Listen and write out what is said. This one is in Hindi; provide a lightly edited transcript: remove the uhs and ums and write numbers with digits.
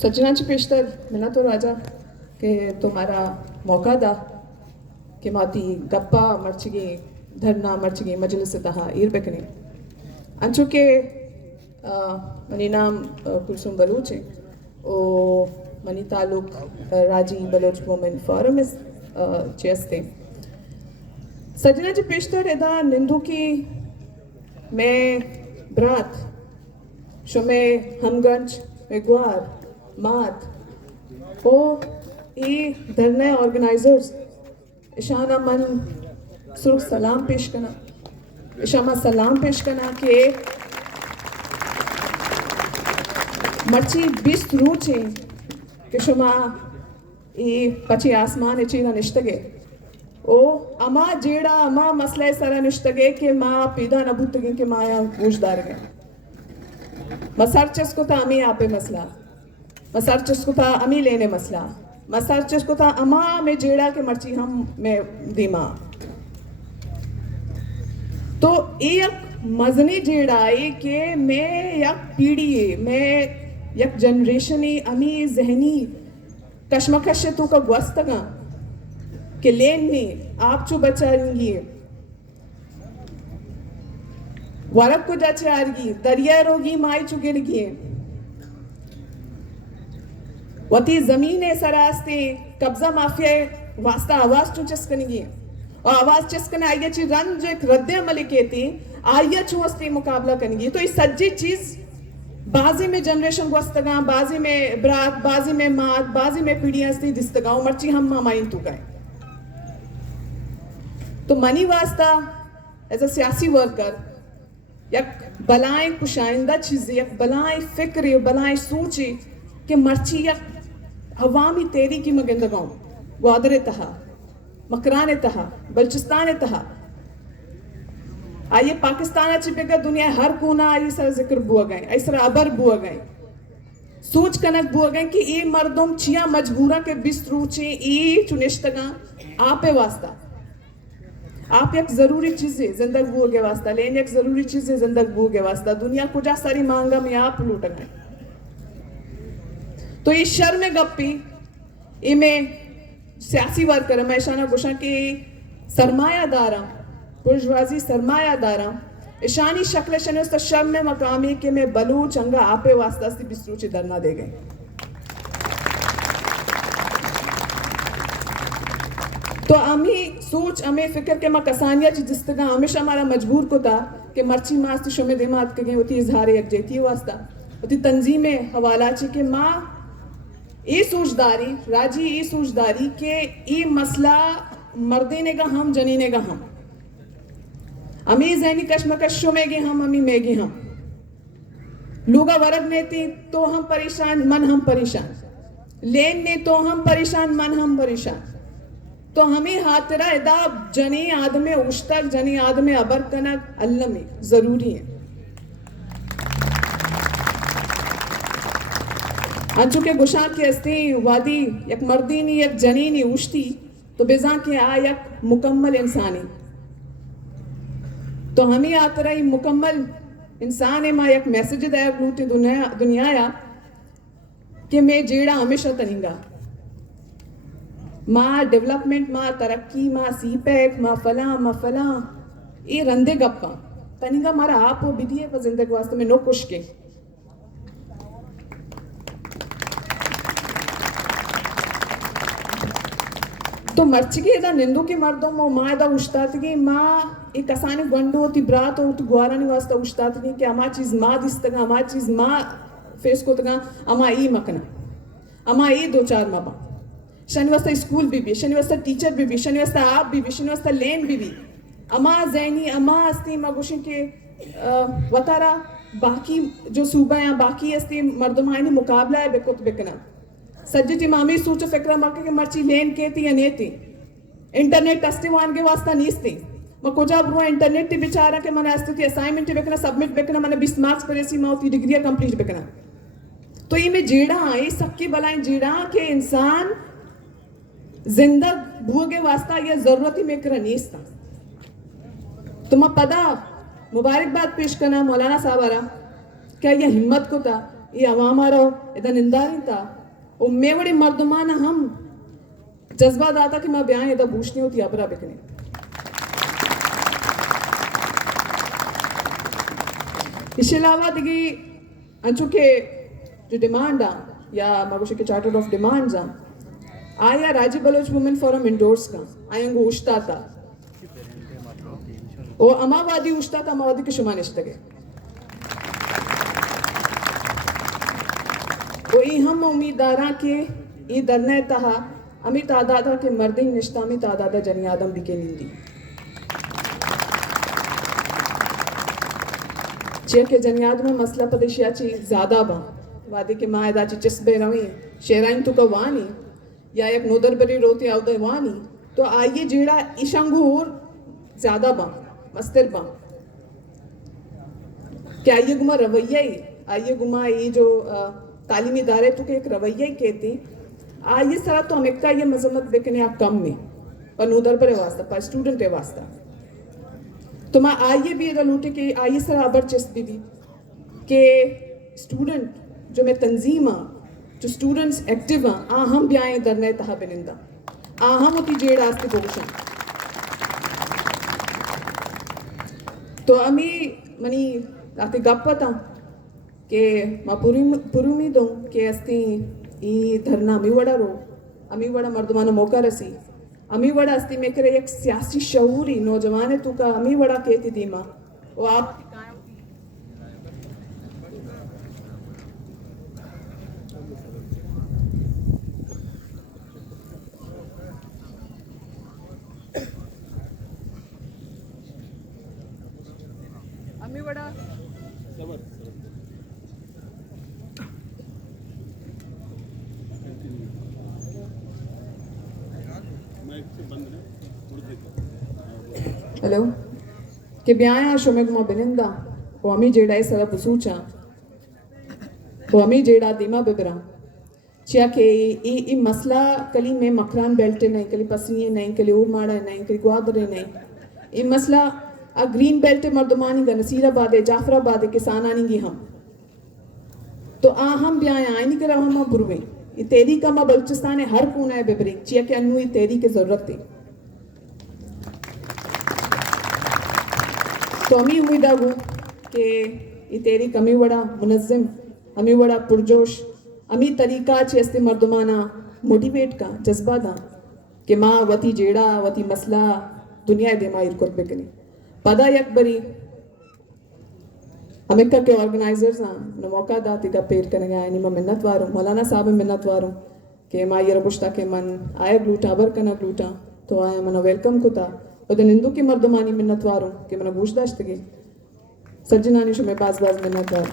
सज्जनाची पेशतर मिला तो राजा के तुम्हारा मौका दा कि माती गप्पा मर्चिगी धरना मर्चिगी मजलिस तहा ईर बेकने अंचु के मनी नाम कुलसुम बलूच है ओ मनी तालुक राजी बलोच वुमेन फोरम इस चेस्ते सज्जनाची पेशतर एदा निंदू की मैं ब्रात शुमे हमगंज मेगवार मात ओ ये धरने ऑर्गेनाइजर्स इशाना मन सुरख सलाम पेश करना इशामा सलाम पेश करना कि मर्ची 20 रूचे कि शुमा ये पची आसमान चीना निश्तगे ओ अमा जेड़ा अमा मसले सारा निश्तगे कि माँ पीदा नबूतगे कि माँ या गूशदार गए मसारचस को था अमी आपे मसला मसारचस को था अमी लेने मसला मसारचस को था अमा में जेड़ा के मर्ची हम में दीमा तो एक मजनी जेड़ा है कि मैं यक पीढ़ी है मैं यक जनरेशन है अमी जहनी कश्मकश तो का ग्वस्तगा कि लेन में आप चु बचाएंगी वरक को जाचे आरगी दरिया रोगी माई चुगिर गिए वती जमीन सरास्ते कब्जा माफिया वास्ता आवाज चु चस्कनेगी और आवाज चस्कने आइए ची रंज एक रद्दे मलिकेती आइए चुस्ते मुकाबला करेंगी तो इस सज्जी चीज बाजी में जनरेशन वस्तगा बाजी में ब्रात बाजी में मात बाजी में पीढ़ियां स्ती दिस्तगाओ मर्ची हम मामाइन तू गए तो मनी वास्ता एज अ सियासी वर्कर यक बलाएं कुशाइंदा चीज़ें यक बलाएं फिक्र बलाएं सोचे कि मर्ची यक हवामी तेरी की मगंद गाँव ग्वादरे तहा मकराने तहा बलचिस्तान तहा आइए पाकिस्तान चिपेगा दुनिया हर कोना आई सर जिक्र बुआ गए ऐसा अबर बुआ गए सोच कनक बुआ गए कि ये मर्दों चिया मजबूरा के बिस्तरूचे ये चुनिश्तगा आपे वास्ता आप एक जरूरी चीज है जिंदग बू के वास्ता लेन एक जरूरी चीज है जिंदग बू के वास्ता दुनिया कुछ सारी मांगा में आप लूट गए तो इस शर में गप्पी इमें सियासी वर्कर मैं शाना गुशा के सरमायादारा पुरजवाजी सरमायादारा ईशानी शक्ल शने उस शर्म में मकामी के में बलू चंगा आपे वास्ता से बिस्तरूची धरना दे गए तो अमी सोच हमें फिक्र के माँ कसानिया ची जिस्तगा हमेशा हमारा मजबूर को था कि मर्ची मास्त शुमे दिमाग के गए होती इजहार यकजहती वास्ता होती तंजीमें हवाला ची के माँ ये सोचदारी राजी ये सोचदारी के ये मसला मर्दे का हम जनीने का हम अमी जहनी कश्मकश शुमे गे हम अमी मेगे हम लोगा वरग ने थी तो हम परेशान मन हम परेशान लेन ने तो हम परेशान मन हम परेशान तो हमें हाथरा एदा जनी आदमे उश्तक जनी आदमे अबर कनक अल्लाह में जरूरी है अंचु के गुशा के अस्ते वादी एक मर्दीनी एक जनीनी उश्ती तो बेजा के आ एक मुकम्मल इंसानी तो हमें आतरा ही मुकम्मल इंसान है माँ एक मैसेज दाया लूटे दुनिया कि मैं जेड़ा हमेशा तनिंगा माँ डेवलपमेंट माँ तरक्की माँ सीपैक माँ फला ये रंदे गप्पा तनिगा मारा आप वो विधि है पर जिंदगी वास्ते में नो कुछ के तो मर्चिगे दा निंदू के मर्दों में माँ दा उश्तातगी माँ एक असानी गंडो होती ब्रात हो तो गुआरा नहीं वास्ता उश्तातगी कि अमा चीज माँ दिस्तगा अमा चीज माँ फेस को तगा अमा ई मकना अमा ई दो चार माँ शनिवार स्कूल भी शनिवार टीचर भी शनिवार आप भी शनिवार लेन भी अमा जैनी अमा अस्ती मगुशी के वतारा बाकी जो सूबा या बाकी अस्ती मर्दमानी मुकाबला है बेकुत बेकना सज्जती मामी सूचो फिक्र मके के मर्ची लेन के थी या नेती इंटरनेट अस्तिवान के वास्ता नीस्ती मैं कुजा बुआ इंटरनेट ती बेचारा के मन अस्ती थी असाइनमेंट बेकना सबमिट बेकना मैंने 20 मार्क्स पर ऐसी माउती डिग्री कंप्लीट बेकना तो ये में जेड़ा ये सबकी बलाएं जेड़ा के इंसान जिंदग भूगे वास्ता ये जरूरत ही में कर नीस्ता तुम पदा मुबारकबाद पेश करना मौलाना साहब आरा क्या ये हिम्मत को था ये अवाम आ रहा इधर निंदारी था और मैं बड़ी मर्दमान हम जज्बा दाता कि मैं बयान इधर पूछनी होती अपरा बिकने इसके अलावा देखिए अंचु के जो डिमांड आ या मगुश के चार्टर ऑफ डिमांड्स आ आया राजी बलोच वुमेन फोरम इंडोर्स का आया को उश्ता था और अमावादी उश्ता था अमावादी के शुमानिश तक वो ये हम उम्मीदवार के ये दरने तहा अमी तादादा के मर्दी निश्तामी तादादा जनी आदम भी के निंदी चे के जनियाद में मसला पदेशियाची ज़्यादा बा वादे के मायदाची चिस्बे रवी शेराइन तो का वानी या एक नोदर बरी रोते आवदे वानी तो आइए जेड़ा इशंगूर ज़्यादा बा मस्तर बा क्या आइए गुमा रवैया ही आइए गुमा ये जो तालीमी इदारे तो के एक रवैया ही कहती आइए सरा तो हमें का ये मजम्मत देखने आप कम में पर नोदर पर वास्ता पर स्टूडेंट है वास्ता तो मैं आइए भी इधर लूटे कि आइए सर अबर चस्पी भी कि स्टूडेंट जो मैं तंजीम हाँ जो स्टूडेंट्स एक्टिव हाँ आ हम भी आए इधर नए तहा बिनिंदा आ हम होती जेड़ आस्ते पोषण तो अमी मनी आते गप्पत हूँ कि मैं पूरी उम्मीद हूँ कि अस्ती ये धरना अमी वड़ा रो अमी वड़ा मर्दमाना मौका रसी अमी वड़ा अस्ती में करे एक सियासी शऊरी नौजवान है तू का अमी वड़ा कहती थी माँ वो आप अमी वड़ा हेलो कि ब्याया शुमे गुमा बिनिंदा वो अमी जेड़ा इस तरह बसूचा वो अमी जेड़ा दिमा बिबरा चिया के ये मसला कली में मकरान बेल्टे नहीं कली पसनिए नहीं कली उर माड़ा नहीं कली ग्वादरे नहीं ये मसला आ ग्रीन बेल्ट मर्दमानी का नसीराबाद है जाफराबाद है किसान आनेंगी हम तो आ हम ब्याया आई नहीं करा हम बुरवे ये तेरी का माँ बलूचिस्तान है हर कोना है बिबरी चिया के अन्नू ये तेरी की जरूरत है तो अमी उम्मीद आगू कि ये तेरी कमी वड़ा मुनज़्ज़म अमी वड़ा पुरजोश अमी तरीका चेस्ते मर्दमाना मोटिवेट का जज्बा दा कि माँ वती जेड़ा वती मसला दुनिया दिमा इरकुत बिकनी पदा यकबरी अमेरिका के ऑर्गेनाइजर्स हाँ न मौका दा तिका पेर करेंगे आए नहीं मैं मिन्नत वारूँ मौलाना साहब मिन्नत वारूँ कि माँ ये रबुश्ता के मन आए ग्लूटा बर कना ग्लूटा तो आए मना वेलकम को था और हिंदू की मर्दमानी मिन्नत वारूँ कि मना बूझदाश्त की सज्जनानी शुमे बाज मिन्नत वार